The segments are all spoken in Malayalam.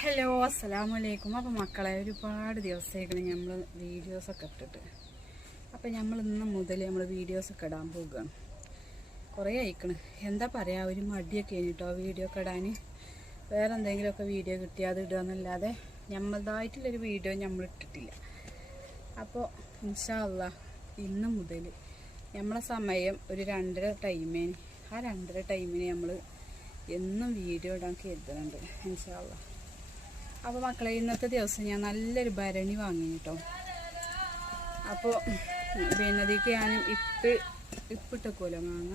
ഹലോ അസ്സാം വലൈക്കും അപ്പോൾ മക്കളെ ഒരുപാട് ദിവസമായിക്കണം നമ്മൾ വീഡിയോസൊക്കെ ഇട്ടിട്ട്. അപ്പോൾ നമ്മൾ ഇന്ന് മുതൽ നമ്മൾ വീഡിയോസൊക്കെ ഇടാൻ പോകുകയാണ് കുറേ അയക്കണ് എന്താ പറയുക ഒരു മടിയൊക്കെ കഴിഞ്ഞിട്ടോ വീഡിയോ ഒക്കെ ഇടാൻ വേറെ എന്തെങ്കിലുമൊക്കെ വീഡിയോ കിട്ടിയാൽ അത് ഇടുക എന്നല്ലാതെ നമ്മളതായിട്ടുള്ളൊരു വീഡിയോ നമ്മൾ ഇട്ടിട്ടില്ല. അപ്പോൾ ഇൻഷാല്ല ഇന്ന് മുതൽ നമ്മളെ സമയം ഒരു രണ്ടര ടൈമിന് ആ രണ്ടര ടൈമിന് നമ്മൾ എന്നും വീഡിയോ ഇടാൻ കരുതുന്നുണ്ട് ഇൻഷാല്ല അപ്പോൾ മക്കളെ ഇന്നത്തെ ദിവസം ഞാൻ നല്ലൊരു ഭരണി വാങ്ങി കേട്ടോ. അപ്പോൾ പിന്നെ അതിലേക്ക് ഞാൻ ഇപ്പ് ഇപ്പിട്ടക്കുമല്ലോ മാങ്ങ.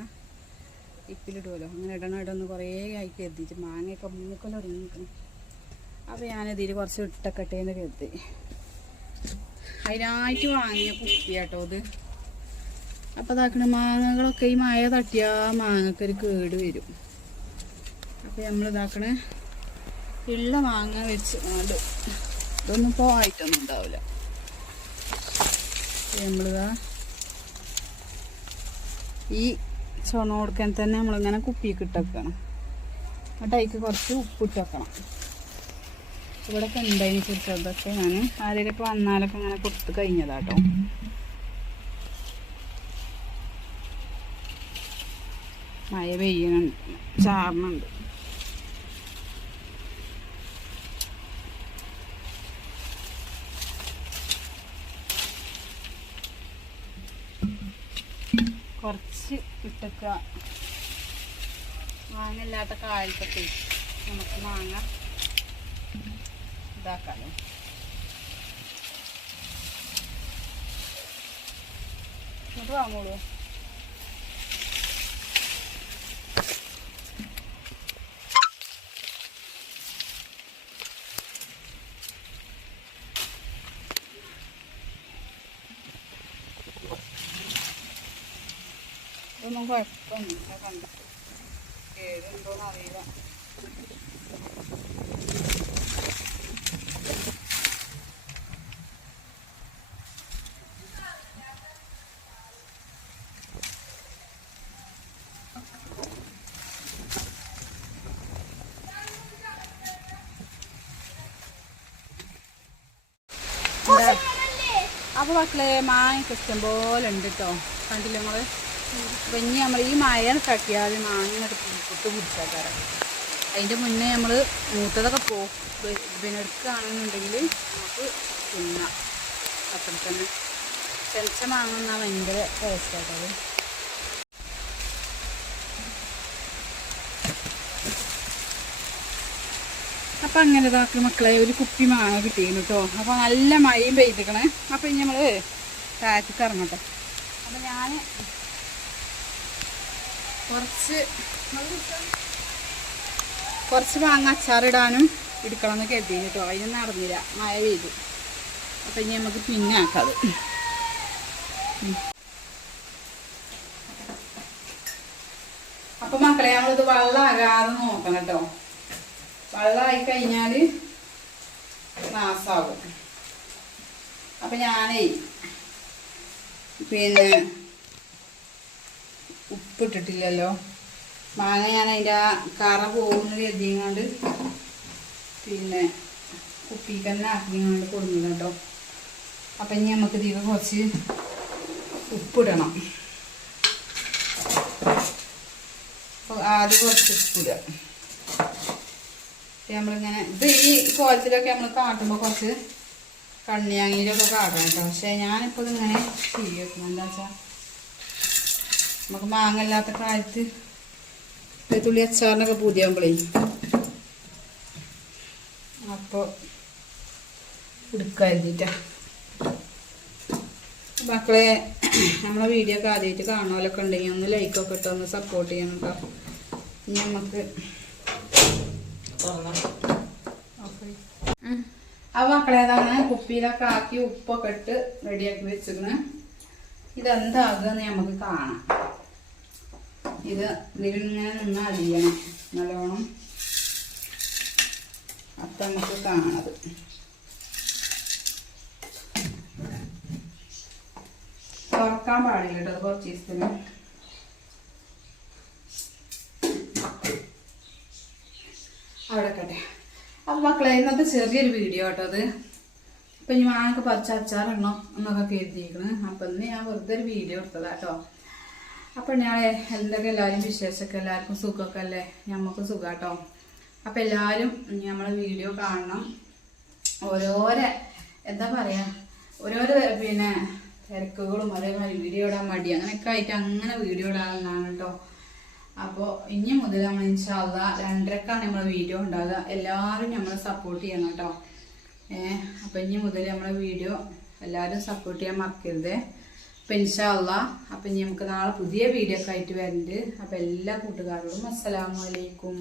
ഇപ്പിലിടുമല്ലോ അങ്ങനെ ഇടണം ഇടന്ന് കുറേ ആയി കരുതിയിട്ട് മാങ്ങയൊക്കെ മൂക്കൽ നിൽക്കണം അപ്പോൾ ഞാനിതിൽ കുറച്ച് ഇട്ടക്കട്ടെ എന്ന് കരുതി. അതിനായിട്ട് വാങ്ങിയ കുപ്പി കേട്ടോ ഇത്. അപ്പോൾ അതാക്കണ മാങ്ങകളൊക്കെ ഈ മഴ തട്ടിയാൽ മാങ്ങക്കൊരു കേട് വരും. അപ്പോൾ നമ്മൾ ഇതാക്കണേ ഉള്ള മാങ്ങ വെച്ച് കൊണ്ട് ഇതൊന്നും പോയിട്ടൊന്നും ഉണ്ടാവില്ല. നമ്മളിതാ ഈ ചുണ കൊടുക്കാൻ തന്നെ നമ്മളിങ്ങനെ കുപ്പിക്ക് ഇട്ടേക്കണം എന്നിട്ട് അതിക്ക് കുറച്ച് ഉപ്പിട്ട് വെക്കണം. ഇവിടെ ഒക്കെ ഉണ്ടായിന് അതൊക്കെ ഞാൻ ആരെയൊക്കെ വന്നാലൊക്കെ ഇങ്ങനെ കൊടുത്ത് കഴിഞ്ഞതാട്ടോ മഴ പെയ്യണുണ്ട്. ചാറിനുണ്ട് കുറച്ച് ഇട്ടക്ക മാങ്ങ ഇല്ലാത്ത കാലത്തൊക്കെ നമുക്ക് മാങ്ങ ഇതാക്കാം എന്നിട്ട് വാങ്ങോളൂ ഇതൊന്നും കുഴപ്പമൊന്നുമില്ല കണ്ടിട്ട് ഏതുണ്ടോന്ന് അറിയില്ല എന്താ? അപ്പൊ മക്കളെ മാങ്ങ ഇഷ്ടം പോലെ ഉണ്ട് കേട്ടോ കണ്ടില്ല നമ്മൾ ഇനി നമ്മൾ ഈ മഴ തട്ടിയാൽ മാങ്ങയുടെ പുട്ട് പിടിച്ചാക്കാറ് അതിന്റെ മുന്നേ നമ്മൾ മൂത്തതൊക്കെ പോ പിന്നെ എടുക്കുകയാണെന്നുണ്ടെങ്കിൽ നമുക്ക് തിന്നാം. അപ്പം തന്നെ. ചെലച്ച മാങ്ങ ഭയങ്കര ടേസ്റ്റായിട്ടത് അപ്പം അങ്ങനെ ഇതാക്കി മക്കളെ ഒരു കുപ്പി മാങ്ങ കിട്ടിയിരുന്നു കേട്ടോ അപ്പോൾ നല്ല മഴയും പെയ്തിക്കണേ. അപ്പം ഇനി നമ്മൾ താഴത്തേക്ക് അപ്പം ഞാൻ കുറച്ച് കുറച്ച് മാങ്ങ അച്ചാറിടാനും എടുക്കണം എന്ന് കരുതി കേട്ടോ. അതിന് നടന്നില്ല. മഴ പെയ്തു. അപ്പം ഇനി നമുക്ക് പിന്നെ ആക്കാം അപ്പൊ മക്കളെ നമ്മളിത് വെള്ളമാകാതെ നോക്കണം കേട്ടോ. വെള്ളമായി കഴിഞ്ഞാൽ നാസാകും അപ്പം ഞാനേ പിന്നെ ഉപ്പിട്ടിട്ടില്ലല്ലോ. മാങ്ങ ഞാൻ അതിന്റെ ആ കറ പോകുന്നത് കരുതിയങ്ങാണ്ട് പിന്നെ കുപ്പിക്ക് തന്നെ ആക്കിങ്ങാണ്ട് കൊടുക്കുന്നത് കേട്ടോ അപ്പം ഇനി നമുക്ക് ഇതിൽ കുറച്ച് ഉപ്പിടണം. അപ്പോൾ ആദ്യം കുറച്ച് ഉപ്പിടുക. നമ്മളിങ്ങനെ ഇത് ഈ കോലത്തിലൊക്കെ നമ്മൾ കാട്ടുമ്പോൾ കുറച്ച് കണ്ണിയാങ്ങിയിലൊക്കെ കാട്ടണം കേട്ടോ പക്ഷേ ഞാനിപ്പോൾ ഇതിങ്ങനെ വെക്കണം എന്താ വെച്ചാൽ നമുക്ക് മാങ്ങ ഇല്ലാത്ത കാലത്ത് തുള്ളി അച്ചാറിനൊക്കെ പൂതിയാകുമ്പോഴേ അപ്പോൾ എടുക്കാതിട്ട മക്കളെ നമ്മളെ വീഡിയോ ഒക്കെ ആദ്യമായിട്ട് കാണുമല്ലൊക്കെ ഉണ്ടെങ്കിൽ ഒന്ന് ലൈക്കൊക്കെ ഇട്ട് ഒന്ന് സപ്പോർട്ട് ചെയ്യണം കേട്ടോ ഇനി നമുക്ക് ആ മക്കളെ ഏതാണ് കുപ്പിയിലൊക്കെ ആക്കി ഉപ്പൊക്കെ ഇട്ട് റെഡിയാക്കി വെച്ചിരുന്നത് ഇതെന്താകുമെന്ന് നമുക്ക് കാണാം. ഇത് ഇതിലിങ്ങനെ നിന്ന് അരിയണം നല്ലോണം അപ്പം നമുക്ക് കാണത്. തുറക്കാൻ പാടില്ല കേട്ടോ അത് കുറച്ച് ദിവസത്തിന്. അവിടെ കട്ടെ. അപ്പം മക്കളെ ഇന്നത്തെ ചെറിയൊരു വീഡിയോ കേട്ടോ അത്. ഇപ്പം ഞാൻ പറിച്ച അച്ചാറിടണം എന്നൊക്കെ കരുതിയിരിക്കണ്. അപ്പം ഇന്ന് ഞാൻ വെറുതെ ഒരു വീഡിയോ എടുത്തതാ കേട്ടോ. അപ്പം ഞാൻ എന്തൊക്കെ എല്ലാവരും വിശേഷമൊക്കെ എല്ലാവർക്കും സുഖമൊക്കെ അല്ലേ ഞമ്മക്ക് സുഖം കേട്ടോ അപ്പം എല്ലാവരും നമ്മളെ വീഡിയോ കാണണം. ഓരോരോ എന്താ പറയാ ഓരോരോ പിന്നെ തിരക്കുകളും അതേമാതിരി വീഡിയോ ഇടാൻ മടി. അങ്ങനെയൊക്കെ ആയിട്ട് അങ്ങനെ വീഡിയോ ഇടാനാണ് കേട്ടോ. അപ്പോൾ ഇനി മുതൽ നമ്മൾ ഇൻഷാല്ല രണ്ടരക്കാണ് നമ്മളെ വീഡിയോ ഉണ്ടാകുക എല്ലാവരും നമ്മളെ സപ്പോർട്ട് ചെയ്യണം കേട്ടോ. ഏഹ് അപ്പം ഇനി മുതൽ നമ്മളെ വീഡിയോ എല്ലാവരും സപ്പോർട്ട് ചെയ്യാൻ മറക്കരുത്. അപ്പം ഇൻഷാല്ല അപ്പം ഇനി നമുക്ക് നാളെ പുതിയ വീഡിയോ ഒക്കെ ആയിട്ട് വരുന്നുണ്ട് അപ്പം എല്ലാ കൂട്ടുകാരോടും അസ്സലാമു അലൈക്കും.